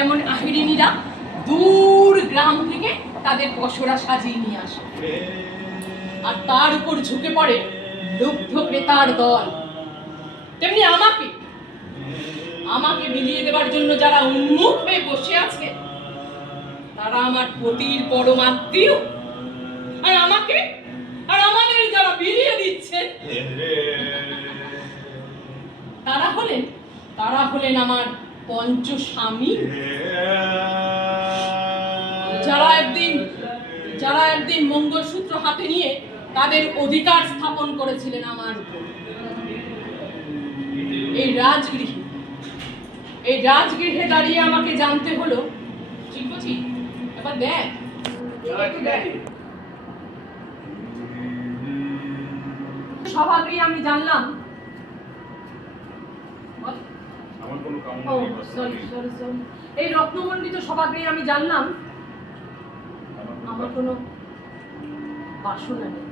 যেমন আহিরিনীরা দূর গ্রাম থেকে তাদের পসরা সাজিয়ে নিয়ে আসে, আর তার উপর ঝুঁকে পড়ে লুব্ধ ক্রেতার দল, তেমনি আমাকে বিলিয়ে দেবার জন্য যারা উন্মুখ হয়ে বসে আছে তারা আমার পতির পরমাত্মীয়, আর আমাদের যারা বিলিয়ে দিচ্ছেন তারা হলেন আমার পঞ্চস্বামী, যারা একদিন মঙ্গলসূত্র হাতে নিয়ে তাদের অধিকার স্থাপন করেছিলেন আমার উপর। এই রাজগৃহে দাঁড়িয়ে আমাকে জানতে হলো, ঠিক বলছি? এবার দেখ সভাগৃহে আমি জানলাম, এই রত্নমণ্ডিত সভাগৃহে আমি জানলাম আমার কোনো বাসনা নেই।